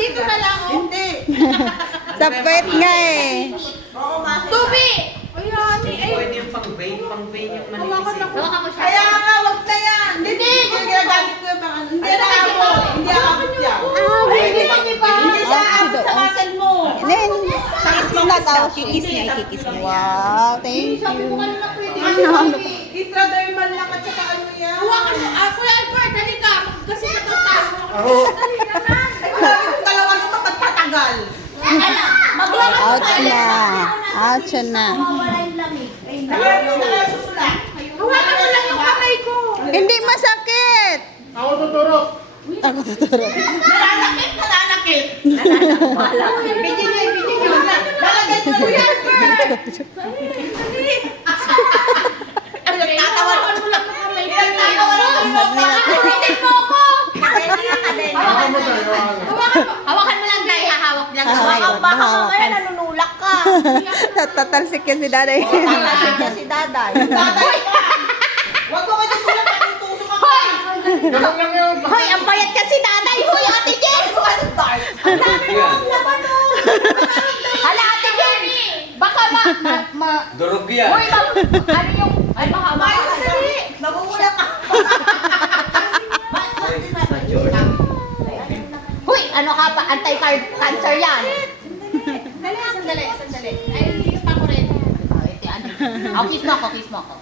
dito na lang, oh. Hindi. Sa puwet nga eh. Oo, bakit? Tubi! Ayan, ay. Pwede yung pang-vein yung manipis eh. Hawakan mo siya. Kaya nga, wag na yan. Hindi, hindi. Ginagamit ko yung mga ano. Hindi na ako. Hindi abot yan. Hindi siya abot sa muscle mo. Then, snag out. Kikis niya, ikikis niya. Wow, thank Sabi mo you. kanina pwede. Ano? Intradermal lang at saka ano yan. Hawakan mo. Kuya Albert, halika. Kasi natataas mo. Ay, sabi kong dalawa nito, ba't patagal? Ouch na. Ouch na. Nakasusulat. Hawakan mo lang yung kamay ko. Hindi masakit. Ako tuturo. Ako tuturo. Nananakit, nananakit. Bigyan niyo, bigyan niyo. Lalagyan niyo. Kuya Albert. Ano, nagtatawa Hawakan mo lang yung kamay ko. Nagtatawa naman mo. Hawakan mo ako. Hawakan mo tayo. Hawakan mo lang, Day. Hahawak lang. Hawakan, Baka hawakan. mamaya nanunulak ka. Tatalsik yan si daday. Tatalsik ka si daday. Daday ka. Huwag mo kayo sulat at tutusok ka. Ganun lang yun. Hoy, ang bayat kasi daday. Hoy, Ate Jen. Ang dami mo ang laban mo. Hala, Ate Jen. Baka Durog yan. Hoy, ano yung, ay baka Mayos na rin. Namumulak ka. Hoy, ano ka pa? Anti-cancer yan. Sandali. Ay, dito pa ko rin. Oh, kiss mo ako. Kiss mo ako.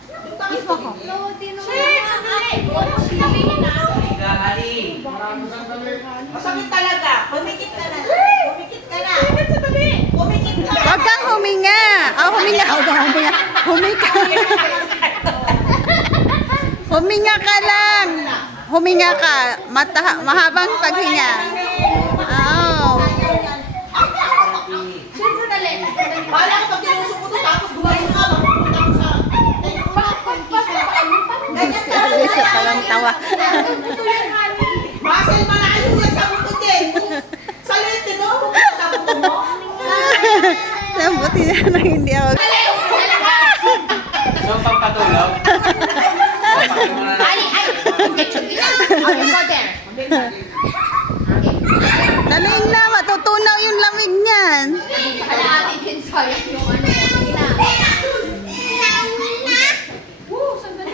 Ali. Masakit talaga. Pumikit ka na. Pumikit ka na. Pumikit ka. Huwag kang huminga. Huminga. Huwag kang huminga. Huminga. Huminga ka lang. Huminga ka. Mahabang paghinga. Oh. Bala ko pag tinusok ko to, tapos gumayon ka. Mapupunta ko sa... Si Alicia parang tawa. Muscle malayo yan sa buto din. Sa lente mo. Sa buto mo. Buti na hindi ako. So, pampatulog? Ali, ay, get you. Oh, you go there. Daliin na, matutunaw yung lamig niyan. Hala, Ate Jen, sayang yung ano. Sige na. Sandali.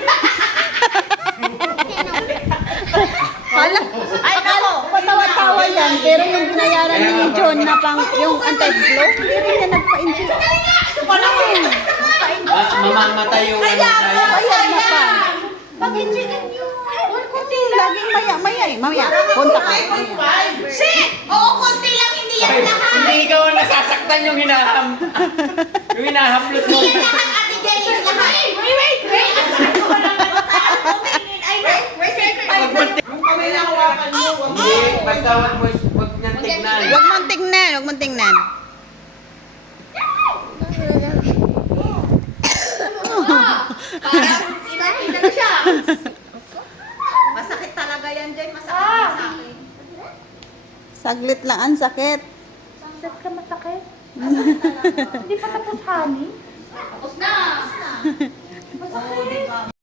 Hala, ay nako, patawa-tawa yan. Pero yung binayaran ni John na pang yung anti-flow, hindi rin niya nagpa-inject. Mamamatay yung ano tayo. Bayad na pa. Pag-injectin nyo. Hindi, laging maya eh. Mamaya, punta ka. Shit! Oo, konti lang, hindi yan lahat. Hindi ikaw ang nasasaktan yung yung hinahamlot mo. Hindi yan lahat, Ate Jen, yung lahat. Wait. Yung kamay na hawakan mo. Huwag mo. Hindi, basta wag niyang tignan. Huwag mong tingnan, huwag mong tingnan. Parang ina na siya. Masakit talaga yan, Jay. Masakit na sa akin. Saglit lang, ang sakit. Bakit ka masakit? Hindi pa tapos, honey. Tapos na. Oo, di ba?